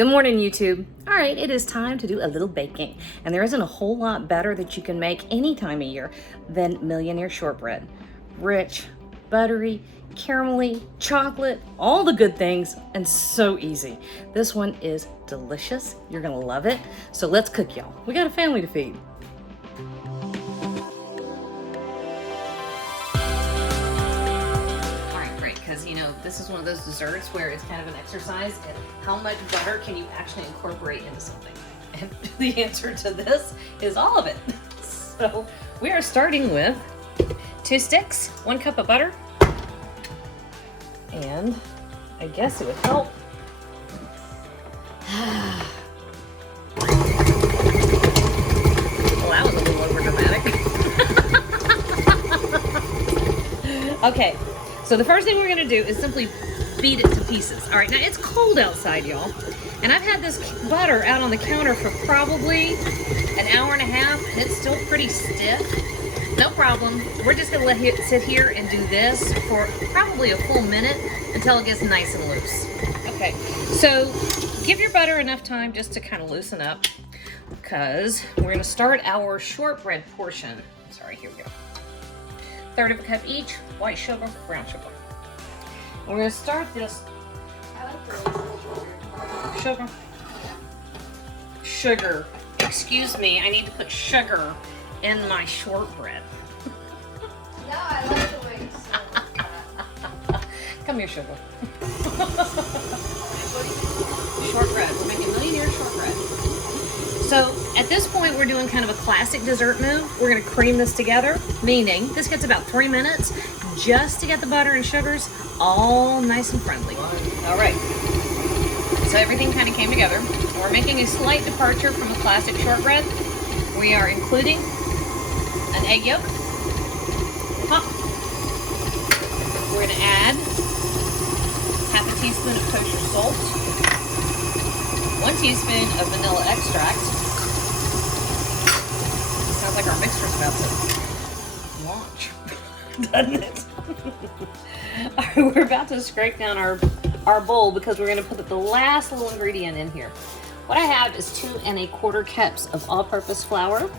Good morning, YouTube. All right, it is time to do a little baking. And there isn't a whole lot better that you can make any time of year than Millionaire Shortbread. Rich, buttery, caramelly, chocolate, all the good things, and so easy. This one is delicious. You're gonna love it. So let's cook, y'all. We got a family to feed. Because this is one of those desserts where it's kind of an exercise in how much butter can you actually incorporate into something. And the answer to this is all of it. So we are starting with 2 sticks, 1 cup of butter, and I guess it would help. Well, that was a little over dramatic. Okay. So the first thing we're gonna do is simply beat it to pieces. All right, now it's cold outside, y'all. And I've had this butter out on the counter for probably an hour and a half, and it's still pretty stiff. No problem. We're just gonna let it sit here and do this for probably a full minute until it gets nice and loose. Okay, so give your butter enough time just to kind of loosen up, because we're gonna start our shortbread portion. Sorry, here we go. 1/3 of a cup each, white sugar, brown sugar. We're gonna start this. Sugar. Excuse me, I need to put sugar in my shortbread. No, I like the way you said that. Come here, sugar. Shortbread. We're making Millionaire Shortbread. So at this point, we're doing kind of a classic dessert move. We're gonna cream this together, meaning this gets about 3 minutes just to get the butter and sugars all nice and friendly. All right, so everything kind of came together. We're making a slight departure from a classic shortbread. We are including an egg yolk. We're gonna add half a teaspoon of kosher salt, 1 teaspoon of vanilla extract. Sounds like our mixer's about to launch, doesn't it? All right, we're about to scrape down our bowl because we're gonna put the last little ingredient in here. What I have is 2 1/4 cups of all-purpose flour.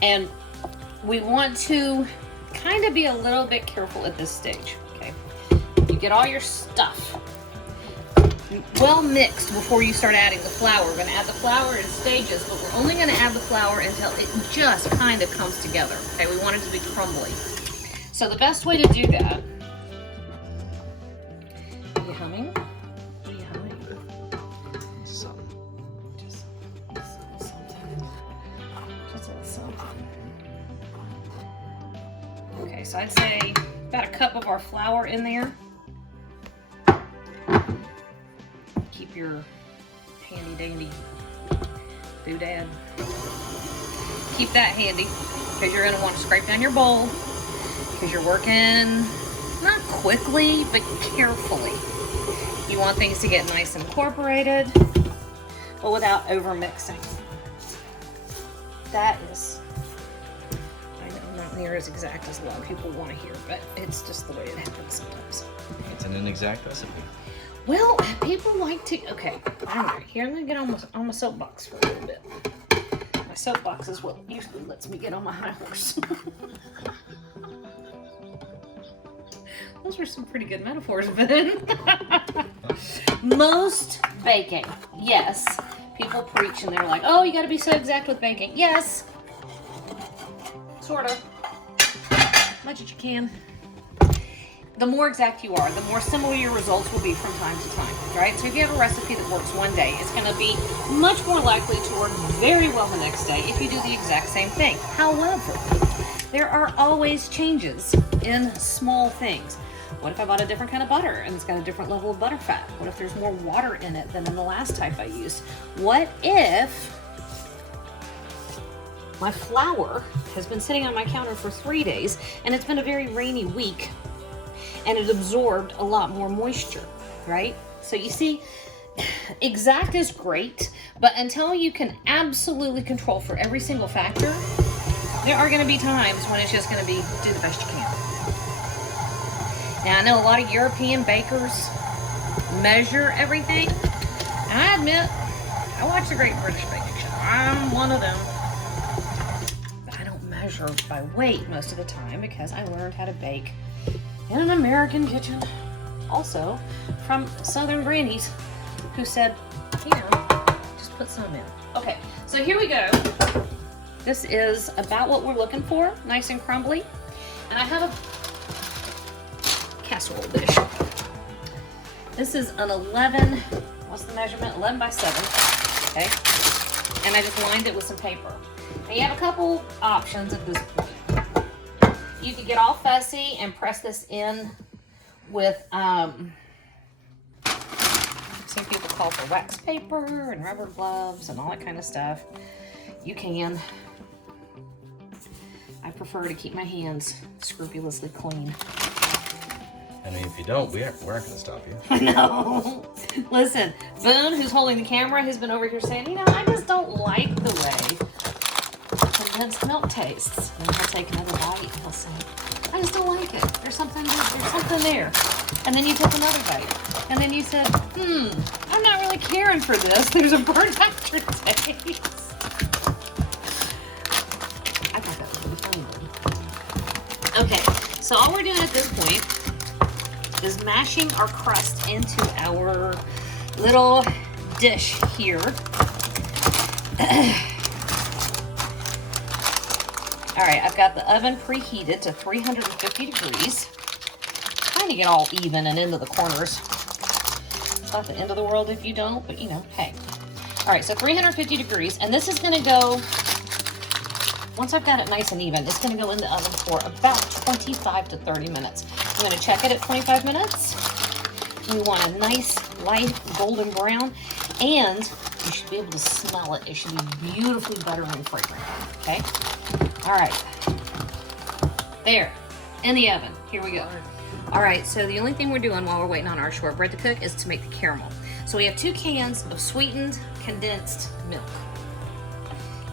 And we want to kind of be a little bit careful at this stage, okay? You get all your stuff well mixed before you start adding the flour. We're going to add the flour in stages, but we're only going to add the flour until it just kind of comes together. Okay, we want it to be crumbly. So the best way to do that. Are you humming? Are you humming? Something. Just something. Just a little something. Okay, so I'd say about a cup of our flour in there. Keep your handy dandy doodad. Keep that handy because you're going to want to scrape down your bowl because you're working not quickly but carefully. You want things to get nice and incorporated but without over mixing. That is, I know, not near as exact as a lot of people want to hear, but it's just the way it happens sometimes. It's an inexact recipe. Well, people like to, okay, all right, here I'm gonna get on my soapbox for a little bit. My soapbox is what usually lets me get on my high horse. Those were some pretty good metaphors, Ben. Most baking, yes, people preach and they're like, oh, you gotta be so exact with baking. Yes, sort of, much as you can. The more exact you are, the more similar your results will be from time to time, right? So if you have a recipe that works one day, it's gonna be much more likely to work very well the next day if you do the exact same thing. However, there are always changes in small things. What if I bought a different kind of butter and it's got a different level of butter fat? What if there's more water in it than in the last type I used? What if my flour has been sitting on my counter for 3 days and it's been a very rainy week and it absorbed a lot more moisture, right? So you see, exact is great, but until you can absolutely control for every single factor, there are gonna be times when it's just gonna be do the best you can. Now I know a lot of European bakers measure everything. And I admit, I watch the Great British Baking Show. I'm one of them. But I don't measure by weight most of the time because I learned how to bake in an American kitchen. Also, from Southern grannies who said, here, just put some in. Okay, so here we go. This is about what we're looking for, nice and crumbly. And I have a casserole dish. This is an 11, what's the measurement? 11 by 7, okay? And I just lined it with some paper. Now you have a couple options at this point. You could get all fussy and press this in with, some people call for wax paper and rubber gloves and all that kind of stuff. You can. I prefer to keep my hands scrupulously clean. I mean, if you don't, we aren't going to stop you. I know. Listen, Boone, who's holding the camera, has been over here saying, you know, I just don't like the way condensed milk tastes. And he'll take another bite and he'll say, I just don't like it. There's something there. And then you take another bite. And then you said, I'm not really caring for this. There's a burnt aftertaste. I thought that was really funny. Okay, so all we're doing at this point is mashing our crust into our little dish here. All right, I've got the oven preheated to 350 degrees. Trying to get all even and into the corners. It's not the end of the world if you don't, but you know, hey. All right, so 350 degrees, and this is gonna go, once I've got it nice and even, it's gonna go in the oven for about 25 to 30 minutes. I'm gonna check it at 25 minutes. We want a nice, light golden brown, and you should be able to smell it. It should be beautifully buttery and fragrant, okay? All right, there, in the oven, here we go. All right, so the only thing we're doing while we're waiting on our shortbread to cook is to make the caramel. So we have 2 cans of sweetened condensed milk.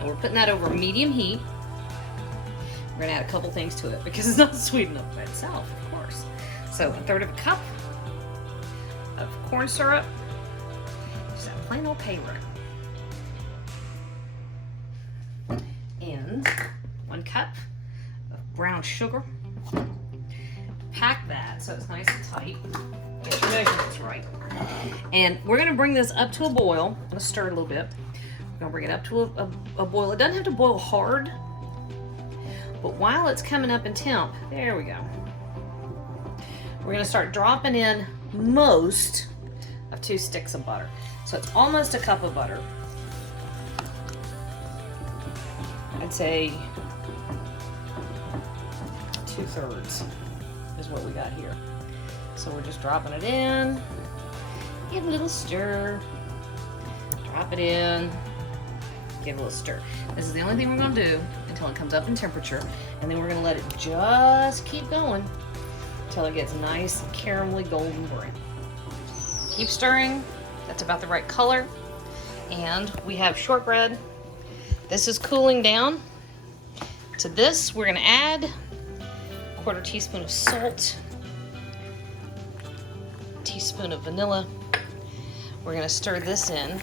And we're putting that over medium heat. We're gonna add a couple things to it because it's not sweet enough by itself, of course. So 1/3 cup of corn syrup, just that plain old K-Root. And 1 cup of brown sugar. Pack that so it's nice and tight. Get your measurements right. And we're gonna bring this up to a boil. I'm gonna stir it a little bit. We're gonna bring it up to a boil. It doesn't have to boil hard, but while it's coming up in temp, there we go. We're gonna start dropping in most of 2 sticks of butter. So it's almost a cup of butter. I'd say 2/3 is what we got here. So we're just dropping it in, give it a little stir, drop it in, give it a little stir. This is the only thing we're gonna do until it comes up in temperature, and then we're gonna let it just keep going until it gets nice and caramelly golden brown. Keep stirring, that's about the right color. And we have shortbread. This is cooling down. To this, we're gonna add 1/4 teaspoon of salt, teaspoon of vanilla. We're gonna stir this in.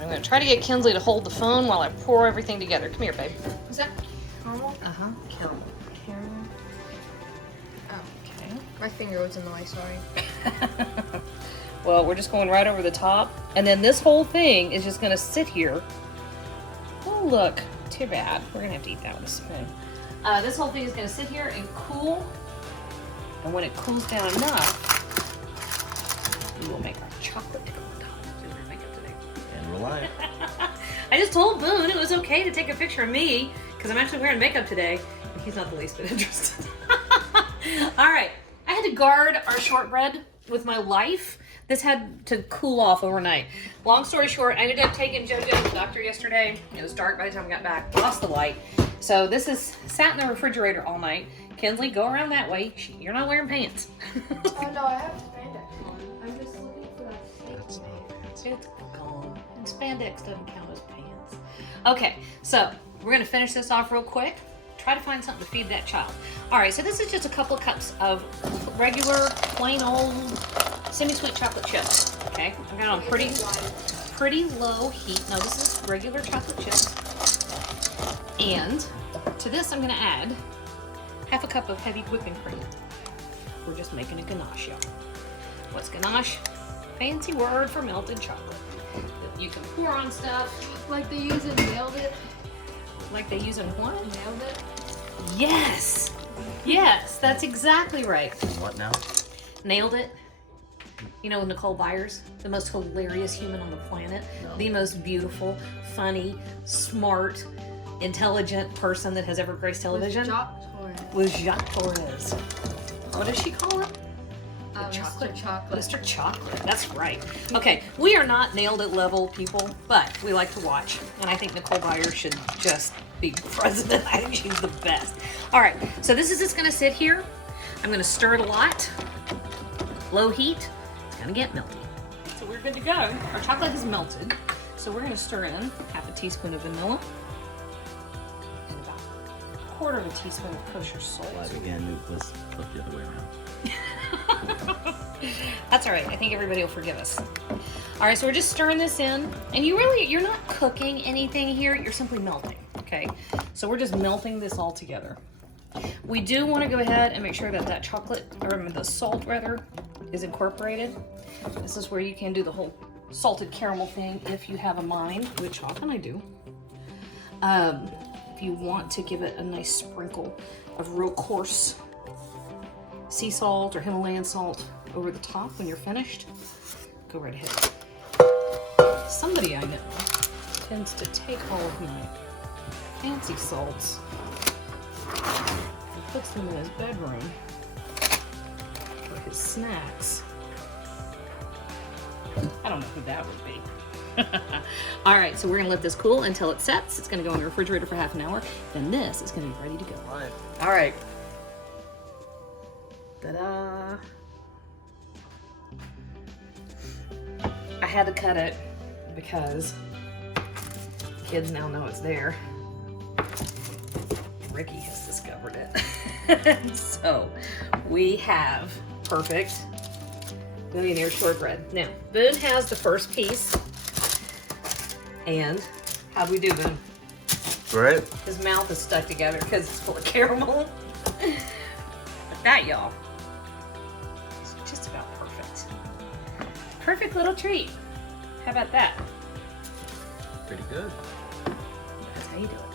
I'm gonna try to get Kinsley to hold the phone while I pour everything together. Come here, babe. Is that caramel? Caramel. Caramel. Oh, okay. My finger was in the way, sorry. Well, we're just going right over the top. And then this whole thing is just gonna sit here. Oh, look, too bad. We're gonna have to eat that with a spoon. This whole thing is gonna sit here and cool. And when it cools down enough, we will make our chocolate pickle on top. Doing our makeup today. And rely. I just told Boone it was okay to take a picture of me because I'm actually wearing makeup today. And he's not the least bit interested. All right, I had to guard our shortbread with my life. This had to cool off overnight. Long story short, I ended up taking JoJo to the doctor yesterday. It was dark by the time we got back. Lost the light. So this is sat in the refrigerator all night. Kinsley, go around that way. You're not wearing pants. Oh no, I have spandex on. I'm just looking for that That's fake not pants. It's gone. And spandex doesn't count as pants. Okay, so we're gonna finish this off real quick. Try to find something to feed that child. All right, so this is just a couple of cups of regular, plain old, semi-sweet chocolate chips. Okay, I've got it on pretty low heat. No, this is regular chocolate chips. And to this, I'm gonna add half a cup of heavy whipping cream. We're just making a ganache, y'all. What's ganache? Fancy word for melted chocolate that you can pour on stuff. Like they use in Nailed It. Like they use in what? Nailed It. Yes! Yes, that's exactly right. What now? Nailed it. You know Nicole Byers, the most hilarious human on the planet, No. the most beautiful, funny, smart, intelligent person that has ever graced television. Was Jacques Torres. What does she call him? Mr. Chocolate. Mr. Chocolate. That's right. Okay, we are not nailed it level people, but we like to watch. And I think Nicole Byers should just be president. I think she's the best. All right, so this is just gonna sit here. I'm gonna stir it a lot. Low heat. It's gonna get melty. So we're good to go. Our chocolate has melted. So we're gonna stir in half a teaspoon of vanilla and about a quarter of a teaspoon of kosher salt. Again, let's flip the other way around. That's all right. I think everybody will forgive us. All right, so we're just stirring this in, and you're not cooking anything here. You're simply melting. Okay, so we're just melting this all together. We do want to go ahead and make sure that that chocolate, or the salt rather, is incorporated. This is where you can do the whole salted caramel thing if you have a mind, which often I do. If you want to give it a nice sprinkle of real coarse sea salt or Himalayan salt over the top when you're finished, go right ahead. Somebody I know tends to take all of my fancy salts and puts them in his bedroom for his snacks. I don't know who that would be. All right, so we're gonna let this cool until it sets. It's gonna go in the refrigerator for half an hour. Then this is gonna be ready to go. All right. Ta-da! I had to cut it because the kids now know it's there. Ricky has discovered it. So we have perfect Millionaire Shortbread. Now, Boone has the first piece. And how'd we do, Boone? Great. His mouth is stuck together because it's full of caramel. But that, y'all, is just about perfect. Perfect little treat. How about that? Pretty good. That's how you do it.